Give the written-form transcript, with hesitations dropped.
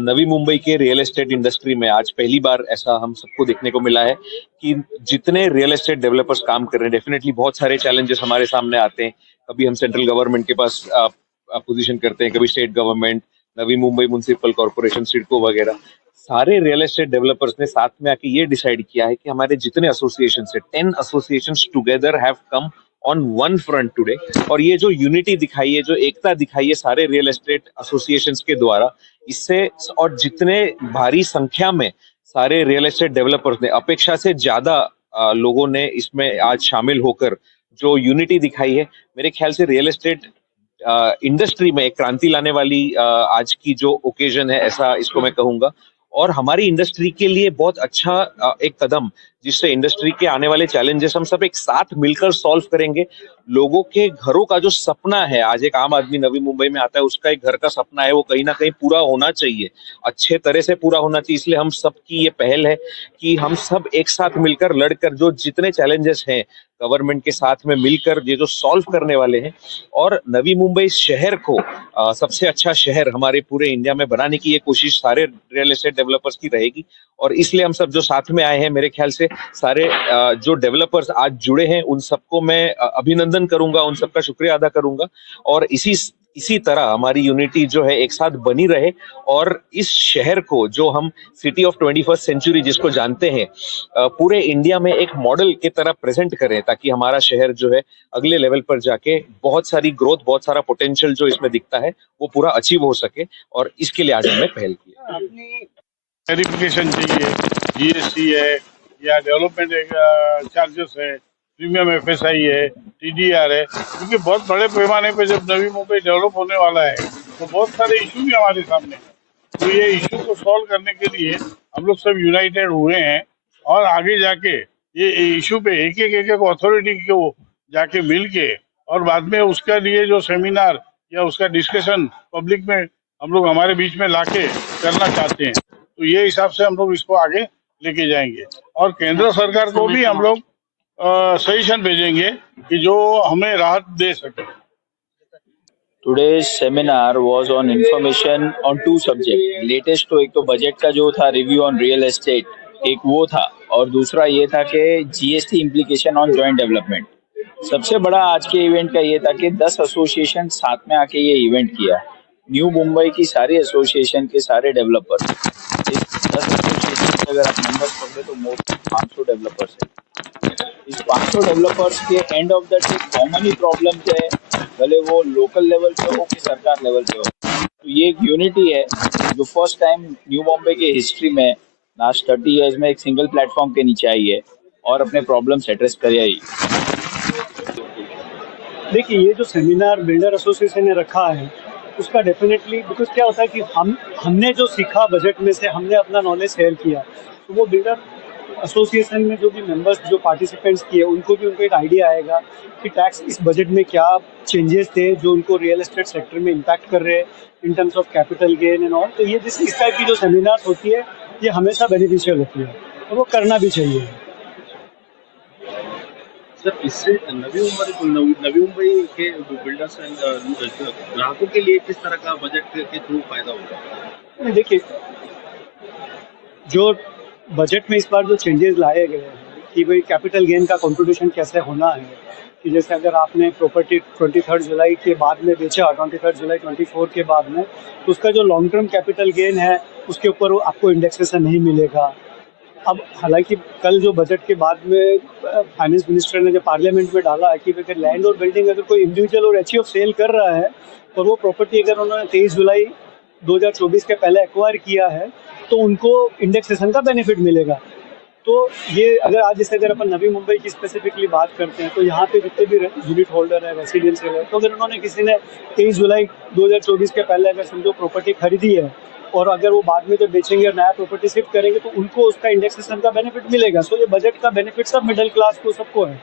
नवी मुंबई के real estate industry में आज पहली बार ऐसा हम सबको देखने को मिला है कि जितने रियल एस्टेट डेवलपर्स काम कर रहे हैं, डेफिनेटली बहुत सारे चैलेंजेस हमारे सामने आते हैं। कभी हम सेंट्रल गवर्नमेंट के पास पोजीशन करते हैं, कभी state government, Navi Mumbai municipal corporation, CIDCO वगैरह। सारे रियल एस्टेट डेवलपर्स ने साथ में आके ये डिसाइड किया है कि हमारे जितने एसोसिएशन है, 10 association together have come on one front today. और ये जो यूनिटी दिखाई है, जो एकता दिखाई है सारे रियल एस्टेट एसोसिएशन के द्वारा, इससे और जितने भारी संख्या में सारे रियल एस्टेट डेवलपर्स ने, अपेक्षा से ज्यादा लोगों ने इसमें आज शामिल होकर जो यूनिटी दिखाई है, मेरे ख्याल से रियल एस्टेट इंडस्ट्री में एक क्रांति लाने वाली आज की जो ओकेजन है, ऐसा इसको मैं कहूंगा। और हमारी इंडस्ट्री के लिए बहुत अच्छा एक कदम, जिससे इंडस्ट्री के आने वाले चैलेंजेस हम सब एक साथ मिलकर सॉल्व करेंगे। लोगों के घरों का जो सपना है, आज एक आम आदमी नवी मुंबई में आता है, उसका एक घर का सपना है, वो कहीं ना कहीं पूरा होना चाहिए, अच्छे तरह से पूरा होना चाहिए। इसलिए हम सब की ये पहल है कि हम सब एक साथ मिलकर लड़कर जो जितने चैलेंजेस हैं गवर्नमेंट के साथ में मिलकर ये जो सॉल्व करने वाले हैं, और नवी मुंबई शहर को सबसे अच्छा शहर हमारे पूरे इंडिया में बनाने की ये कोशिश सारे रियल एस्टेट डेवलपर्स की रहेगी। और इसलिए हम सब जो साथ में आए हैं, मेरे ख्याल से सारे जो डेवलपर्स आज जुड़े हैं, उन सबको मैं अभिनंदन करूंगा, उन सबका शुक्रिया अदा करूंगा। और इसी तरह हमारी यूनिटी जो है एक साथ बनी रहे, और इस शहर को जो हम सिटी ऑफ 21st सेंचुरी जिसको जानते हैं, पूरे इंडिया में एक मॉडल की तरह प्रेजेंट करें, ताकि हमारा शहर जो है अगले लेवल पर जाके बहुत सारी ग्रोथ, बहुत सारा पोटेंशियल जो इसमें दिखता है, वो पूरा अचीव हो सके। और इसके लिए आज हमने पहल की। वेरिफिकेशन चाहिए, जीएसटी है या डेवलपमेंट चार्जेस है, प्रीमियम एफएसआई है, टीडीआर है, क्योंकि बहुत बड़े पैमाने पे जब नवी मुंबई डेवलप होने वाला है तो बहुत सारे इशू भी हमारे सामने हैं। तो ये इशू को सॉल्व करने के लिए हम लोग सब यूनाइटेड हुए हैं, और आगे जाके ये इशू पे एक एक अथॉरिटी को जाके मिल के, और बाद में उसका लिए जो सेमिनार या उसका डिस्कशन पब्लिक में हम लोग हमारे बीच में लाके करना चाहते हैं। तो ये हिसाब से हम लोग इसको आगे लेके जाएंगे, और केंद्र सरकार को भी हम लोग सजेशन भेजेंगे कि जो हमें राहत दे सके। Today's seminar was on information on two subjects. Latest तो एक तो बजट का जो था रिव्यू ऑन रियल एस्टेट, एक वो था, और दूसरा ये था कि GST implication on joint development. सबसे बड़ा आज के इवेंट का ये था कि 10 एसोसिएशन साथ में आके ये इवेंट किया। न्यू मुंबई की सारी एसोसिएशन के सारे डेवलपर्स, इस 10 एसोसिएशन के अगर आप नंबर्स पकड़े तो मोर 500 डेवलपर्स है। इस 500 डेवलपर्स के end of the day common he problems है, भले वो लोकल लेवल पे हो कि सरकार लेवल पे हो। तो ये एक यूनिटी है जो फर्स्ट टाइम न्यू बॉम्बे के हिस्ट्री में लास्ट 30 इयर्स में एक सिंगल प्लेटफॉर्म के नीचे आई है और अपने प्रॉब्लम्स एड्रेस कर आई। देखिए, ये जो सेमिनार बिल्डर एसोसिएशन ने रखा है, उसका डेफिनेटली बिकॉज क्या होता है कि हमने जो सीखा बजट में से, हमने अपना नॉलेज शेयर किया, तो वो बिल्डर एसोसिएशन में जो भी मेंबर्स, जो पार्टिसिपेंट्स किए, उनको एक आइडिया आएगा कि टैक्स इस बजट में क्या चेंजेस थे जो उनको रियल एस्टेट सेक्टर में इम्पैक्ट कर रहे हैं in terms of capital gain and all. तो ये इस टाइप की जो सेमिनार्स होती है, ये हमेशा बेनिफिशियल होती है और वो करना भी चाहिए। सर, इससे नवी मुंबई के बिल्डर्स ग्राहकों के लिए किस तरह का बजट के थ्रू फायदा होगा? देखिए, जो बजट में इस बार जो चेंजेस लाए गए हैं कि भाई कैपिटल गेन का कंट्रीब्यूशन कैसे होना है, कि जैसे अगर आपने प्रॉपर्टी 23 जुलाई के बाद में बेचा, 23 जुलाई 24 के बाद में, तो उसका जो लॉन्ग टर्म कैपिटल गेन है उसके ऊपर आपको इंडेक्सेशन नहीं मिलेगा। अब हालांकि कल जो बजट के बाद में फाइनेंस मिनिस्टर ने जो पार्लियामेंट में डाला है कि अगर लैंड और बिल्डिंग अगर कोई इंडिविजुअल और एचईएफ सेल कर रहा है, और वो प्रॉपर्टी अगर उन्होंने 23 जुलाई 2024 के पहले एक्वायर किया है, तो उनको इंडेक्सेशन का बेनिफिट मिलेगा। तो ये अगर अपन नवी मुंबई की स्पेसिफिकली बात करते हैं, तो यहाँ पे जितने भी यूनिट होल्डर है, रेसिडेंशियल है, तो अगर उन्होंने किसी ने 23 जुलाई 2024 के पहले अगर समझो प्रॉपर्टी खरीदी है, और अगर वो बाद में जब बेचेंगे और नया प्रॉपर्टी शिफ्ट करेंगे, तो उनको उसका इंडेक्सेशन का बेनिफिट मिलेगा। सो ये बजट का बेनिफिट सब मिडिल क्लास को सबको है।